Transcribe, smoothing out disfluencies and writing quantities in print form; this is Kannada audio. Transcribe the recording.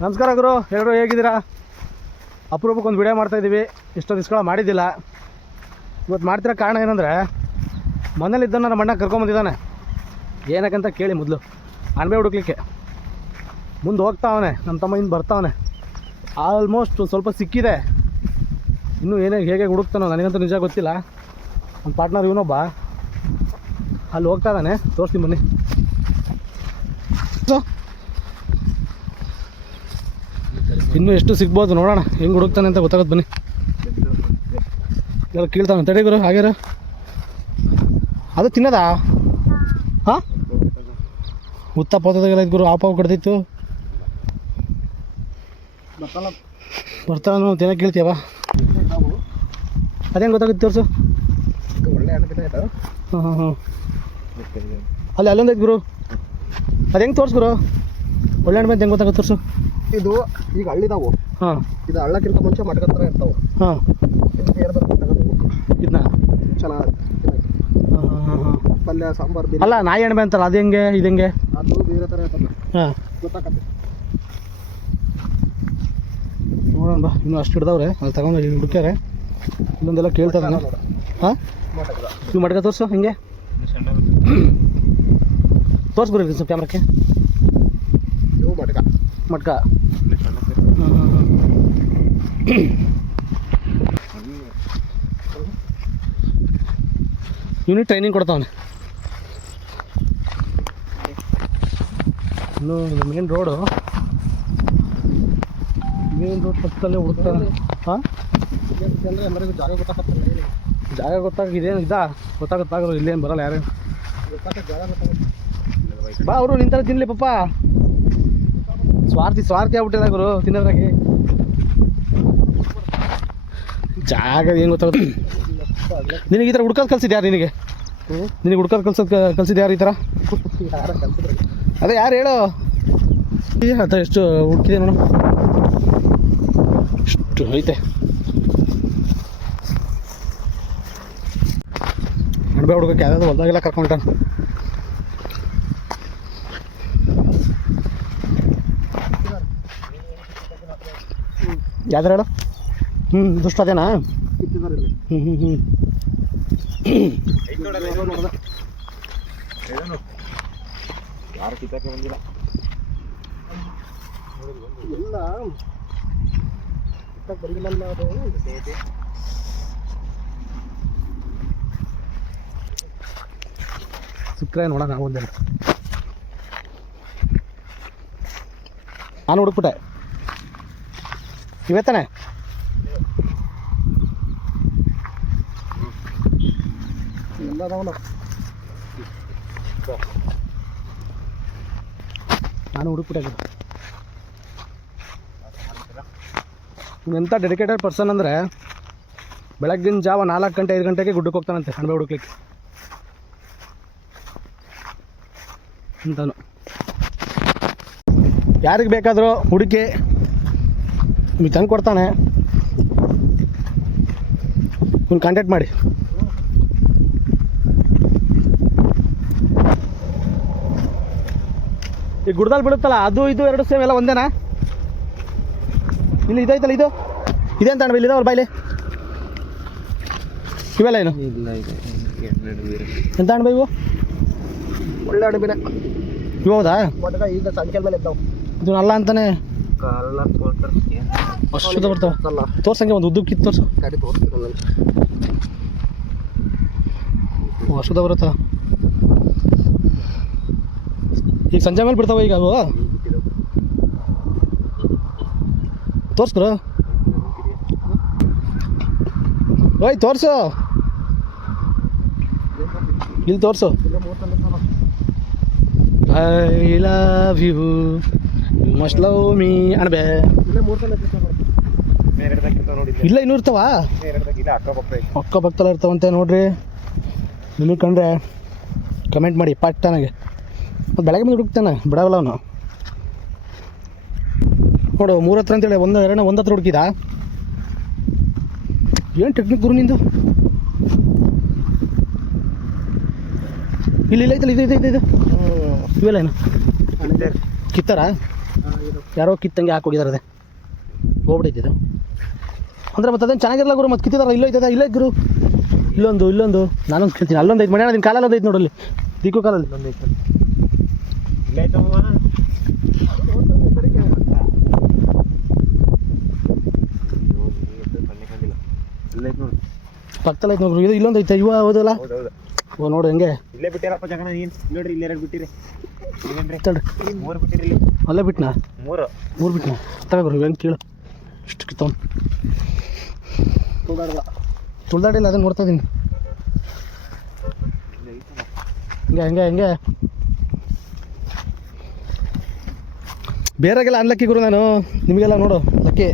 ನಮಸ್ಕಾರ ಗುರು, ಎಲ್ಲರೂ ಹೇಗಿದ್ದೀರಾ? ಅಪರೂಪಕ್ಕೆ ಒಂದು ವಿಡಿಯೋ ಮಾಡ್ತಾಯಿದ್ದೀವಿ. ಇಷ್ಟೊಂದು ದಿಸ್ಗಳ ಮಾಡಿದ್ದಿಲ್ಲ. ಇವತ್ತು ಮಾಡ್ತಿರೋ ಕಾರಣ ಏನಂದರೆ, ಮನೇಲಿದ್ದ ನನ್ನ ಅಣ್ಣ ಕರ್ಕೊಂಬಂದಿದ್ದಾನೆ. ಏನಕ್ಕಂತ ಕೇಳಿ ಮೊದಲು ಅಣಬೆ ಹುಡುಕ್ಲಿಕ್ಕೆ ಮುಂದೆ ಹೋಗ್ತಾವನೆ. ನಮ್ಮ ತಮ್ಮ ಇನ್ನು ಬರ್ತಾವನೆ. ಆಲ್ಮೋಸ್ಟ್ ಸ್ವಲ್ಪ ಸಿಕ್ಕಿದೆ. ಇನ್ನೂ ಹೇಗೆ ಹುಡುಕ್ತಾನೋ ನನಗಂತೂ ನಿಜ ಗೊತ್ತಿಲ್ಲ. ನಮ್ಮ ಪಾರ್ಟ್ನರ್ ಇವನೊಬ್ಬ ಅಲ್ಲಿ ಹೋಗ್ತಾ ಇದ್ದಾನೆ. ತೋರಿಸ್ತೀನಿ ಬನ್ನಿ. ಇನ್ನೂ ಎಷ್ಟು ಸಿಗ್ಬೋದು ನೋಡೋಣ. ಹೆಂಗೆ ಹುಡುಕ್ತಾನೆ ಅಂತ ಗೊತ್ತಾಗುತ್ತೆ ಬನ್ನಿ. ಎಲ್ಲ ಕೀಳ್ತಾನೆ. ತಡಿ ಗುರು, ಹಾಗೇರ ಅದು ತಿನ್ನೋದಾ? ಹಾಂ, ಉತ್ತಪ್ಪದಾಗೆಲ್ಲ ಇದ್ದು ಗುರು. ಆಪಾವು ಕಡ್ದಿತ್ತು. ಬರ್ತಾನೆ ತಿನ್ನ ಕೇಳ್ತೀಯವ? ಅದೇನು ಗೊತ್ತಾಗುತ್ತೆ? ತೋರಿಸು. ಹಾಂ ಹಾಂ ಹಾಂ, ಅಲ್ಲೊಂದು ಐತೆ ಗುರು. ಅದು ಹೆಂಗೆ ತೋರಿಸ್ ಗುರು? ಒಳ್ಳೆ ಹಣ್ಣು ಹೆಂಗೆ ಗೊತ್ತಾಗುತ್ತೆ? ತೋರಿಸು. ಇದು ಈಗ ಹಳ್ಳಿದಾವು. ಹಾಂ, ಇದು ಹಳ್ಳಕ್ಕಿಂತ ಮುಂಚೆ ಮಟ್ಕತ್ರ ಇರ್ತಾವೆ. ಹಾಂ, ಇದನ್ನ ಚೆನ್ನಾಗಿ ಹಾಂ ಹಾಂ ಹಾಂ ಪಲ್ಯ ಸಾಂಬಾರು. ಅಲ್ಲ, ನಾಯಿ ಎಣ್ಣೆ ಅಂತಾರ, ಅದು ಹೆಂಗೆ? ಇದು ಹೆಂಗೆ? ಅದು ಬೇರೆ ಥರ ಇರ್ತದೆ. ಹಾಂ, ಗೊತ್ತಾಗತ್ತೆ. ನೋಡೋಣ ಬಾ. ಇನ್ನೂ ಅಷ್ಟು ಹಿಡ್ದವ್ರೆ. ಅದು ತಗೊಂಡು ಹುಡುಕ್ಯಾರೆ. ಇಲ್ಲೊಂದೆಲ್ಲ ಕೇಳ್ತಾರೆ. ಹಾಂ, ನೀವು ಮಟ್ಕ ತೋರಿಸು. ಹಿಂಗೆ ತೋರಿಸ್ಬಿಡ್ರಿ ಸ್ವಲ್ಪ ಕ್ಯಾಮ್ರಕ್ಕೆ. ಇವು ಮಟ್ಕ ಮಟ್ಕ. ಹಾಂ ಹಾಂ ಹಾಂ. ಇವನಿಗೆ ಟ್ರೈನಿಂಗ್ ಕೊಡ್ತಾವನೆ. ಇನ್ನು ಮೇನ್ ರೋಡ್ ಪಕ್ಕದಲ್ಲೇ ಹುಡುಕ್ತಾನೆ. ಹಾಂ, ಅಂದರೆ ಎಲ್ಲರಿಗೂ ಜಾಗ ಗೊತ್ತಾಗತ್ತೆ. ಜಾಗ ಗೊತ್ತಾಗಿದೇನು ಗೊತ್ತಾಗುತ್ತಾಗರು. ಇಲ್ಲೇನು ಬರಲ್ಲ ಯಾರು. ಜಾಗ ಗೊತ್ತಾಗುತ್ತೆ. ಬಾ, ಅವರು ನಿಂತಾರೆ ತಿನ್ನಲಿ ಪಾಪ. ಸ್ವಾರ್ಥಿ ಆಗ್ಬಿಟ್ಟಿಲ್ಲ ಗುರು ತಿನ್ನೋದ್ರಾಗೆ. ಜಾಗ ಏನು ಗೊತ್ತಾಗುತ್ತೆ ನಿನಗೆ? ಈ ಥರ ಹುಡ್ಕೋದು ಕಲ್ಸಿದ್ದು ಯಾರು ನಿನಗೆ? ನಿನಗೆ ಹುಡ್ಕೋದು ಕಲ್ಸಿದ್ದು ಯಾರು ಈ ಥರ? ಅದೇ ಯಾರು ಹೇಳು? ಅಥವಾ ಎಷ್ಟು ಹುಡುಕಿದೆ ನೋಡು. ಇಷ್ಟು ಐತೆ. ಅಣಬೆ ಹುಡುಗಕ್ಕೆ ಯಾವ್ದಾದ್ರು ಹೊಲ್ದಾಗೆಲ್ಲ ಕರ್ಕೊಂಡ್ಟಾನ. ಯಾವ್ದಾರು ಹೇಳು? ದುಷ್ಟ ಅದೇನಾ? ಹ್ಞೂ ಹ್ಞೂ ಹ್ಞೂ. ಯಾರು ಕಿತ್ತಕ್ಕೆ ಬಂದಿಲ್ಲ. ಎಲ್ಲ ಕಿತ್ತಕ್ಕೆ ಬಂದಿಲ್ಲ. ಅದು ಸಿಕ್ಕರೆ ನೋಡೋಣ. ನಾವು ಒಂದೆಲ್ಲ ನಾನು ಹುಡುಕ್ಬಿಟ್ಟೆ. ಇವತ್ತಾನೆ ಎಲ್ಲ ನಾನು ಹುಡುಕ್ಬಿಟ್ಟೆ. ಎಂಥ ಡೆಡಿಕೇಟೆಡ್ ಪರ್ಸನ್ ಅಂದರೆ, ಬೆಳಗ್ಗಿನ ಜಾವ 4 ಗಂಟೆ 5 ಗಂಟೆಗೆ ಗುಡ್ಡಕ್ಕೆ ಹೋಗ್ತಾನಂತೆ ಅಣಬೆ ಹುಡುಕ್ಲಿಕ್ಕೆ ಅಂತಾನು. ಯಾರಿಗೆ ಬೇಕಾದರೂ ಹುಡುಕಿ ನಿಮಗೆ ತಂದು ಕೊಡ್ತಾನೆ. ನೀವು ಕಾಂಟ್ಯಾಕ್ಟ್ ಮಾಡಿ. ಈ ಗುಡ್ದಲ್ಲಿ ಬಿಡುತ್ತಲ್ಲ, ಅದು ಇದು ಎರಡು ಸೇಮ್ ಎಲ್ಲ ಒಂದೇನಾ? ಇಲ್ಲಿ ಇದೈತಲ್ಲ, ಇದು ಇದೆ ಅಂತ ಅಣ್ಣ. ಇಲ್ಲಿ ಇದಾವಲ್ಲ ಬಾಯ್ಲಿ, ಇವೆಲ್ಲ ಏನು? ಎಂತ ಅಣ್ಣ ಇವು? ಒಳ್ಳೆ ಅಣಬೆನೆ ಇವು. ಹೌದಾ? ಮಟ್ಕ ಈಗ ಸಂಖ್ಯೆ ಮೇಲೆ ಇದ್ದಾವೆ. ಇದು ಅಲ್ಲ ಅಂತಾನೆ ಅಷ್ಟು ಬರ್ತಾವ. ತೋರ್ಸಂಗೆ ಒಂದು ಉದ್ದಕ್ಕಿತ್ತು ತೋರ್ಸು. ಗಾಡಿ ತೋರಿಸ್ತೀನಿ. ಅಷ್ಟುದ ಬರುತ್ತಾ? ಈಗ ಸಂಜೆ ಮೇಲೆ ಬಿಡ್ತಾವ ಈಗ ಅವು. ತೋರ್ಸ್ಕ್ರ ಓಯ್, ತೋರಿಸು. ಇಲ್ಲಿ ತೋರಿಸು. I love you, you must love me ಅಣಬೆ. ಇಲ್ಲ, ಇನ್ನೂ ಇರ್ತಾವ. ಅಕ್ಕ ಪಕ್ಕದಲ್ಲ ಇರ್ತಾವಂತೆ ನೋಡ್ರಿ. ನಿಮಗೆ ಕಂಡ್ರೆ ಕಮೆಂಟ್ ಮಾಡಿ ಪಟ್ಟ. ನನಗೆ ಬೆಳಗ್ಗೆ ಬಂದು ಹುಡುಕ್ತಾನೆ, ಬಿಡವಲ್ಲ ಅವನು. ನೋಡು, 3 ಹತ್ರ ಅಂತೇಳಿ 1 2 1 ಹತ್ರ ಹುಡುಕಿದ. ಏನು ಟೆಕ್ನಿಕ್ ಗುರು ನಿಂದು? ಇಲ್ಲಿ ಐತಲ್ಲ, ಇದು ಇವೆಲ್ಲ ಏನು ಕಿತ್ತಾರ? ಯಾರೋ ಕಿತ್ತಂಗೆ ಹಾಕೋಗಿದ್ದಾರೆ ಅದೇ ಹೋಗ್ಬಿಟ್ಟೈತೆ ಇದು ಅಂದರೆ ಮತ್ತೆ ಅದೇನು ಚೆನ್ನಾಗಿರಲ್ಲ ಗುರು ಮತ್ತೆ ಕಿತ್ತಿದಾರ ಇಲ್ಲೋ ಐತದ ಇಲ್ಲೇ ಗುರು ಇಲ್ಲೊಂದು ನಾನೊಂದು ಕೇಳ್ತೀನಿ ಅಲ್ಲೊಂದು ಐತೆ ಮನೆ ನಿನ್ನ ಕಾಲಲ್ಲಿ ಒಂದು ಐತೆ ನೋಡಲ್ಲಿ ದಿಕ್ಕು ಕಾಲಲ್ಲಿ ಪಕ್ಕದಲ್ಲಿ ಐತೆ ನೋಡ್ರಿ ಇದು ಇಲ್ಲೊಂದು ಐತೆ ಇವ ಹೌದಲ್ಲ ಓ ನೋಡು ಹೆಂಗೆ ಇಲ್ಲೇ ಬಿಟ್ಟಿರಪ್ಪ ಜಗನ ಏನು ನೋಡ್ರಿ ಇಲ್ಲೇ ಎರಡು ಬಿಟ್ಟಿರಿ ನೀವೇನ್ರಿ ತಡ್ರಿ ಮೂರು ಬಿಟ್ಟಿರಿ ಇಲ್ಲಿ ಅಲ್ಲೇ ಬಿಟ್ನಾ ಮೂರು ಬಿಟ್ನಾ ತಗೋರು ಹೆಂಗೆ ಕೇಳು ಇಷ್ಟು ಕಿತ್ತವ್ ತುಳ್ದಾಡಿಲ್ಲ ಅದನ್ನು ನೋಡ್ತಾ ಇದ್ದೀನಿ ಹೆಂಗೆ ಬೇರೆಗೆಲ್ಲ ಅನ್ಲಕ್ಕಿ ಗುರು ನಾನು ನಿಮಗೆಲ್ಲ ನೋಡು ಲಕ್ಕಿ